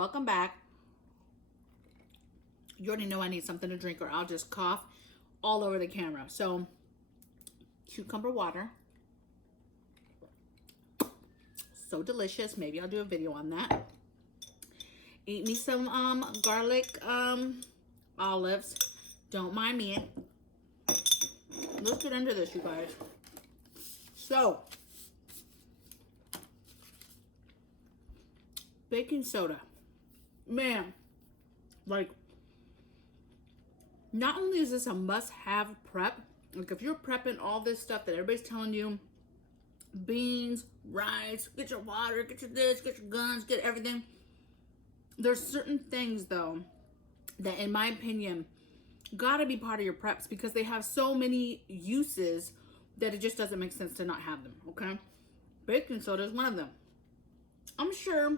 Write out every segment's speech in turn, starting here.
Welcome back. You already know I need something to drink or I'll just cough all over the camera. So, cucumber water. So delicious. Maybe I'll do a video on that. Eat me some garlic olives. Don't mind me. Let's get into this, you guys. So, baking soda. Man, like, not only is this a must-have prep, like if you're prepping all this stuff that everybody's telling you, beans, rice, get your water, get your this, get your guns, get everything. There's certain things though that in my opinion gotta be part of your preps because they have so many uses that it just doesn't make sense to not have them, okay? Baking soda is one of them. I'm sure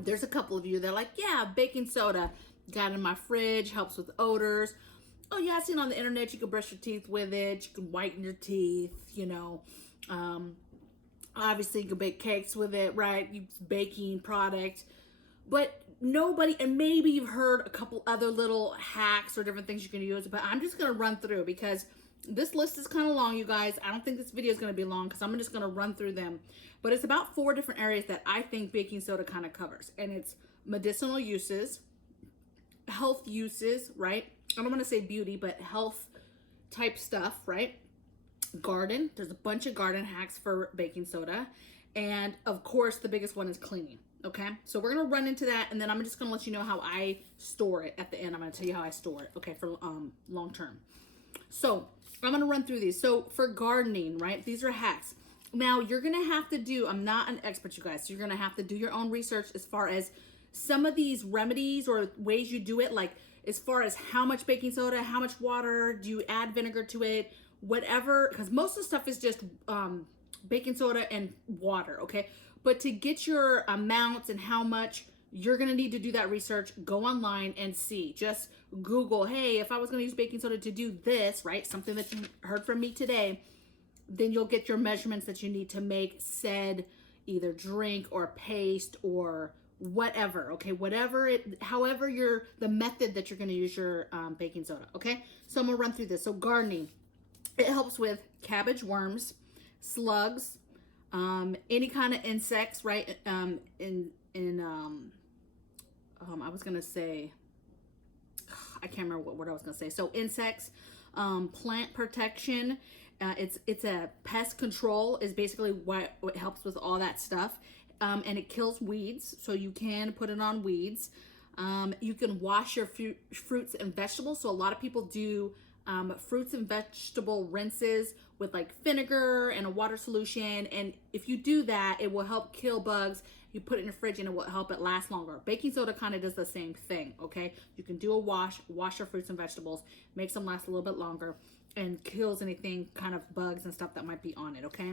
there's a couple of you that are like, yeah, baking soda, got in my fridge, helps with odors. Oh yeah, I've seen on the internet you can brush your teeth with it, you can whiten your teeth, you know. Obviously you can bake cakes with it, right? It's baking product. But nobody, and maybe you've heard a couple other little hacks or different things you can use, but I'm just gonna run through because this list is kind of long, you guys. I don't think this video is gonna be long because I'm just gonna run through them. But it's about 4 different areas that I think baking soda kind of covers. And it's medicinal uses, health uses, right? I don't want to say beauty, but health type stuff, right? Garden. There's a bunch of garden hacks for baking soda. And of course, the biggest one is cleaning. Okay. So we're going to run into that. And then I'm just going to let you know how I store it at the end. I'm going to tell you how I store it. Okay. For long term. So I'm going to run through these. So for gardening, right? These are hacks. Now you're going to have to do, I'm not an expert, you guys. So you're going to have to do your own research as far as some of these remedies or ways you do it, like as far as how much baking soda, how much water, do you add vinegar to it, whatever, because most of the stuff is just baking soda and water, okay? But to get your amounts and how much, you're gonna need to do that research, go online and see. Just Google, hey, if I was gonna use baking soda to do this, right, something that you heard from me today, then you'll get your measurements that you need to make said either drink or paste or whatever, okay? Whatever it, however the method that you're going to use your baking soda, okay? So I'm going to run through this. So gardening, it helps with cabbage worms, slugs, any kind of insects, right? I was going to say, I can't remember what word I was going to say. So insects, plant protection, it's a pest control is basically what helps with all that stuff. And it kills weeds, so you can put it on weeds. You can wash your fruits and vegetables. So a lot of people do fruits and vegetable rinses with like vinegar and a water solution. And if you do that, it will help kill bugs. You put it in the fridge and it will help it last longer. Baking soda kind of does the same thing, okay? You can do a wash your fruits and vegetables, makes them last a little bit longer, and kills anything kind of bugs and stuff that might be on it, okay?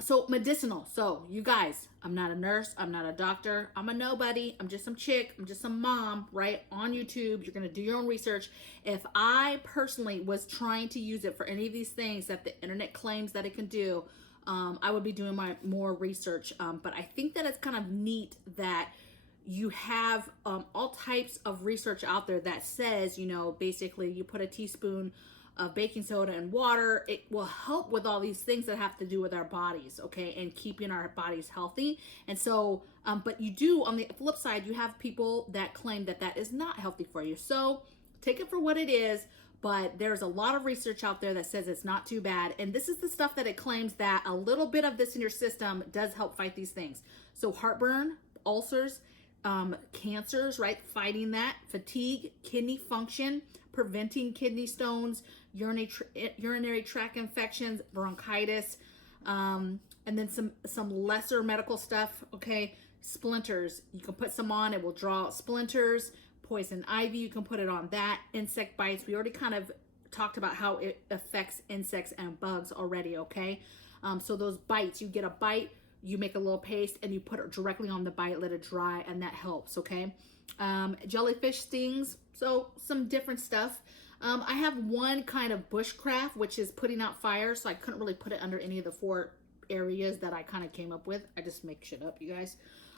So medicinal. So you guys, I'm not a nurse. I'm not a doctor. I'm a nobody. I'm just some chick. I'm just some mom, right? On YouTube. You're going to do your own research. If I personally was trying to use it for any of these things that the internet claims that it can do, I would be doing my more research. But I think that it's kind of neat that you have all types of research out there that says, you know, basically you put a teaspoon of baking soda and water, it will help with all these things that have to do with our bodies, okay, and keeping our bodies healthy. And so, but you do, on the flip side, you have people that claim that that is not healthy for you. So take it for what it is, but there's a lot of research out there that says it's not too bad. And this is the stuff that it claims that a little bit of this in your system does help fight these things. So heartburn, ulcers, cancers, right? Fighting that, fatigue, kidney function, preventing kidney stones, urinary tract infections, bronchitis, and then some lesser medical stuff, okay? Splinters, you can put some on, it will draw out splinters. Poison ivy, you can put it on that. Insect bites, we already kind of talked about how it affects insects and bugs already, okay? So those bites, you get a bite, you make a little paste and you put it directly on the bite, let it dry, and that helps, okay? Jellyfish stings, so some different stuff. I have one kind of bushcraft, which is putting out fires, so I couldn't really put it under any of the 4 areas that I kind of came up with. I just make shit up, you guys.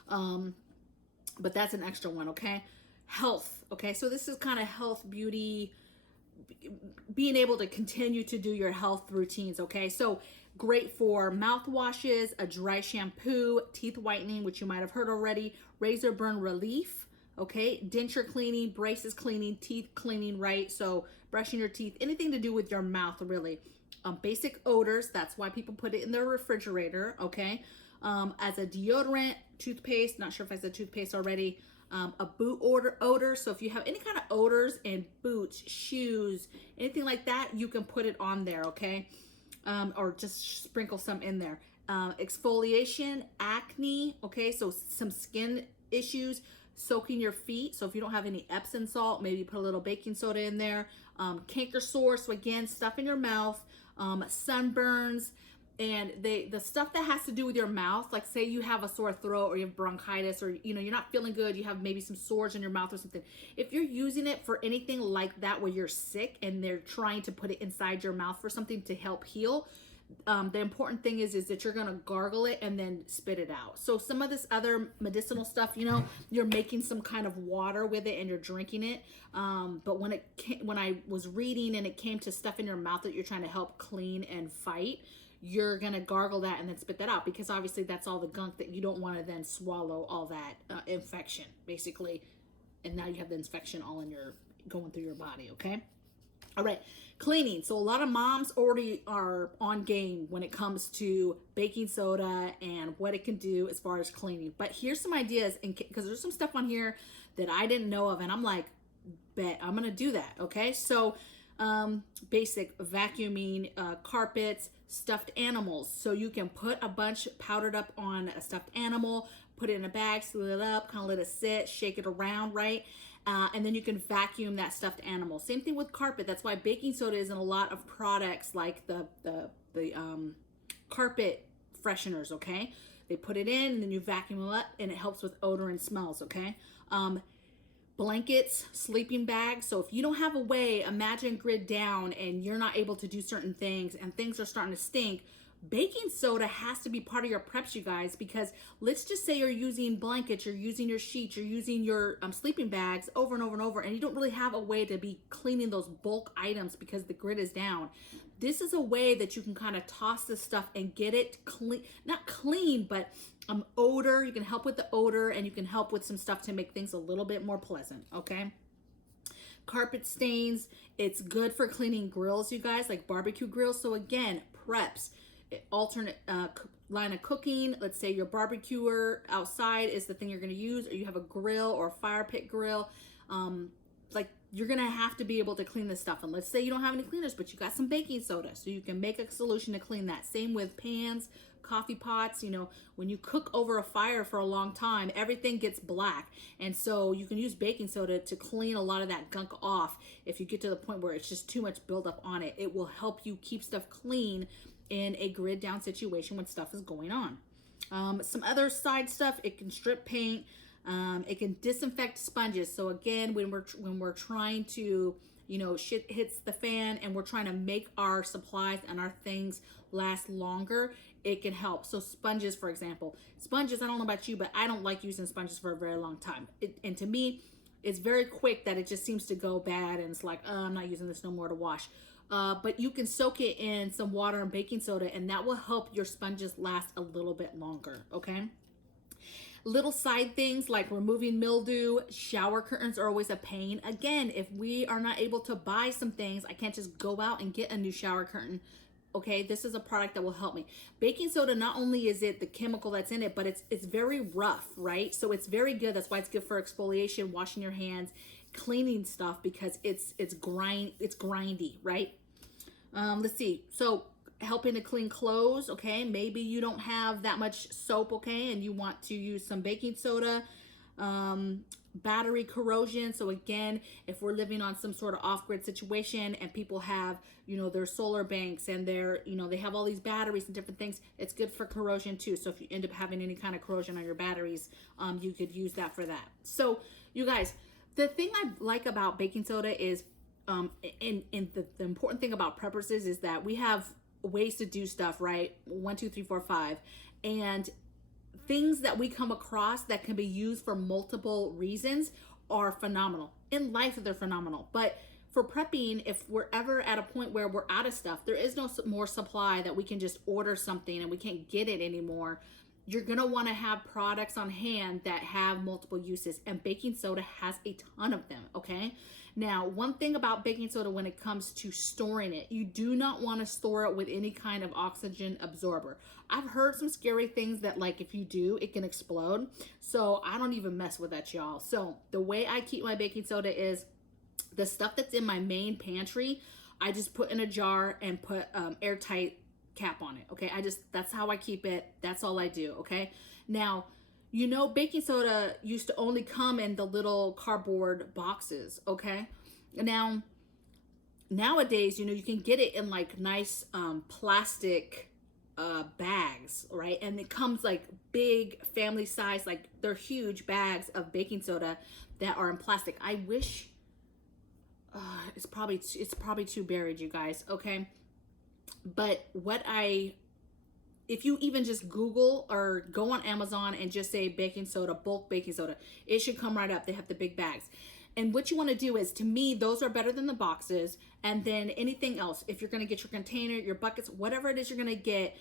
But that's an extra one, okay? Health, okay? So this is kind of health, beauty, being able to continue to do your health routines, okay? So great for mouthwashes, a dry shampoo, teeth whitening, which you might have heard already, razor burn relief, okay? Denture cleaning, braces cleaning, teeth cleaning, right? So brushing your teeth, anything to do with your mouth, really. Basic odors, that's why people put it in their refrigerator, okay? As a deodorant, toothpaste, not sure if I said toothpaste already, a boot odor. So if you have any kind of odors in boots, shoes, anything like that, you can put it on there, okay? Or just sprinkle some in there. Exfoliation, acne, okay? So some skin issues, soaking your feet. So if you don't have any Epsom salt, maybe put a little baking soda in there. Canker sore, so again, stuff in your mouth, sunburns, and the stuff that has to do with your mouth, like say you have a sore throat or you have bronchitis, or you know, you're not feeling good, you have maybe some sores in your mouth or something. If you're using it for anything like that where you're sick and they're trying to put it inside your mouth for something to help heal, the important thing is that you're gonna gargle it and then spit it out. So some of this other medicinal stuff, you know, you're making some kind of water with it and you're drinking it. But when I was reading and it came to stuff in your mouth that you're trying to help clean and fight, you're gonna gargle that and then spit that out, because obviously that's all the gunk that you don't want to then swallow, all that infection basically, and now you have the infection all in your going through your body. Okay, all right, cleaning. So a lot of moms already are on game when it comes to baking soda and what it can do as far as cleaning. But here's some ideas, because there's some stuff on here that I didn't know of, and I'm like, bet I'm gonna do that. Okay, so basic vacuuming, carpets, stuffed animals. So you can put a bunch powdered up on a stuffed animal, put it in a bag, seal it up, kind of let it sit, shake it around, right? And then you can vacuum that stuffed animal. Same thing with carpet. That's why baking soda is in a lot of products like the carpet fresheners, okay? They put it in and then you vacuum it up and it helps with odor and smells, okay? Blankets, sleeping bags. So if you don't have a way, imagine grid down and you're not able to do certain things and things are starting to stink, baking soda has to be part of your preps, you guys, because let's just say you're using blankets, you're using your sheets, you're using your sleeping bags over and over and over, and you don't really have a way to be cleaning those bulk items because the grid is down. This is a way that you can kind of toss this stuff and get it clean, not clean, but odor. You can help with the odor and you can help with some stuff to make things a little bit more pleasant, okay? Carpet stains, it's good for cleaning grills, you guys, like barbecue grills. So again, preps, alternate line of cooking. Let's say your barbecuer outside is the thing you're going to use, or you have a grill or a fire pit grill. Like you're going to have to be able to clean this stuff. And let's say you don't have any cleaners, but you got some baking soda, so you can make a solution to clean that. Same with pans, coffee pots. You know, when you cook over a fire for a long time, everything gets black. And so you can use baking soda to clean a lot of that gunk off. If you get to the point where it's just too much buildup on it, it will help you keep stuff clean in a grid down situation when stuff is going on. Some other side stuff, it can strip paint, it can disinfect sponges. So again, when we're trying to, you know, shit hits the fan and we're trying to make our supplies and our things last longer, it can help. So sponges, for example, sponges, I don't know about you, but I don't like using sponges for a very long time. And to me, it's very quick that it just seems to go bad and it's like, oh, I'm not using this no more to wash. But you can soak it in some water and baking soda, and that will help your sponges last a little bit longer, okay? Little side things like removing mildew, shower curtains are always a pain. Again, if we are not able to buy some things, I can't just go out and get a new shower curtain. Okay, this is a product that will help me. Baking soda, not only is it the chemical that's in it, but it's very rough, right? So it's very good. That's why it's good for exfoliation, washing your hands, cleaning stuff, because it's grindy, right? Let's see. So helping to clean clothes, okay? Maybe you don't have that much soap, okay, and you want to use some baking soda. Battery corrosion. So again, if we're living on some sort of off-grid situation and people have, you know, their solar banks and they're, you know, they have all these batteries and different things, it's good for corrosion too. So if you end up having any kind of corrosion on your batteries, you could use that for that. So you guys, the thing I like about baking soda is, and the important thing about preppers is that we have ways to do stuff, right? 1, 2, 3, 4, 5. And things that we come across that can be used for multiple reasons are phenomenal. In life, they're phenomenal. But for prepping, if we're ever at a point where we're out of stuff, there is no more supply that we can just order something and we can't get it anymore, you're gonna wanna have products on hand that have multiple uses, and baking soda has a ton of them, okay? Now, one thing about baking soda when it comes to storing it, you do not wanna store it with any kind of oxygen absorber. I've heard some scary things that, like, if you do, it can explode. So I don't even mess with that, y'all. So the way I keep my baking soda is the stuff that's in my main pantry, I just put in a jar and put airtight cap on it, okay? That's how I keep it. That's all I do, okay? Now, you know, baking soda used to only come in the little cardboard boxes, okay? Now, nowadays, you know, you can get it in like nice plastic bags, right? And it comes like big family size, like they're huge bags of baking soda that are in plastic. I wish, it's probably too buried, you guys, okay? But if you even just Google or go on Amazon and just say baking soda, bulk baking soda, it should come right up. They have the big bags. And what you want to do is, to me, those are better than the boxes. And then anything else, if you're going to get your container, your buckets, whatever it is you're going to get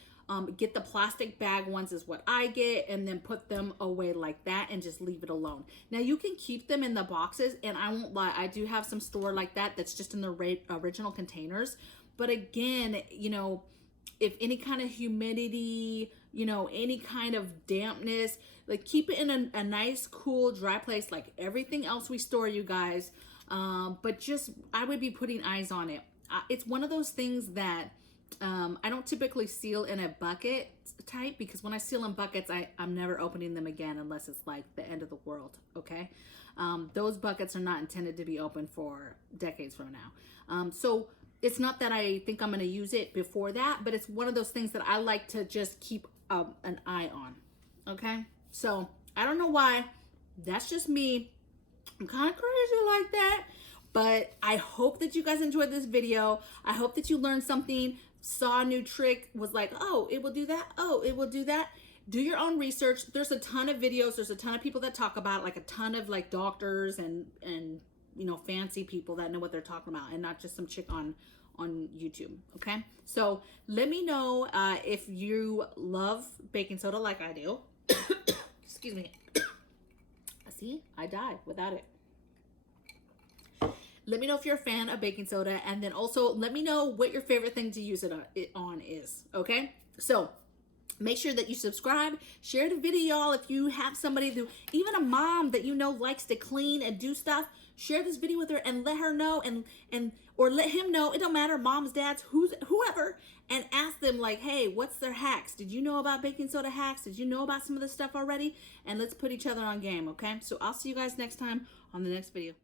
the plastic bag ones is what I get, and then put them away like that and just leave it alone. Now, you can keep them in the boxes, and I won't lie, I do have some store like that that's just in the original containers. But again, you know, if any kind of humidity, you know, any kind of dampness, like keep it in a nice, cool, dry place like everything else we store, you guys. But just, I would be putting eyes on it. It's one of those things that I don't typically seal in a bucket type, because when I seal in buckets, I'm never opening them again unless it's like the end of the world, okay? Those buckets are not intended to be open for decades from now. So it's not that I think I'm going to use it before that, but it's one of those things that I like to just keep an eye on, okay? So I don't know why. That's just me. I'm kind of crazy like that. But I hope that you guys enjoyed this video. I hope that you learned something, saw a new trick, was like, oh, it will do that. Oh, it will do that. Do your own research. There's a ton of videos. There's a ton of people that talk about it, like a ton of like doctors and you know, fancy people that know what they're talking about, and not just some chick on YouTube, okay? So let me know if you love baking soda like I do. Excuse me. See, I die without it. Let me know if you're a fan of baking soda, and then also let me know what your favorite thing to use it on is, okay? So make sure that you subscribe, share the video, y'all. If you have somebody even a mom that you know likes to clean and do stuff, share this video with her and let her know, or let him know, it don't matter, moms, dads, whoever, and ask them like, hey, what's their hacks? Did you know about baking soda hacks? Did you know about some of this stuff already? And let's put each other on game, okay? So I'll see you guys next time on the next video.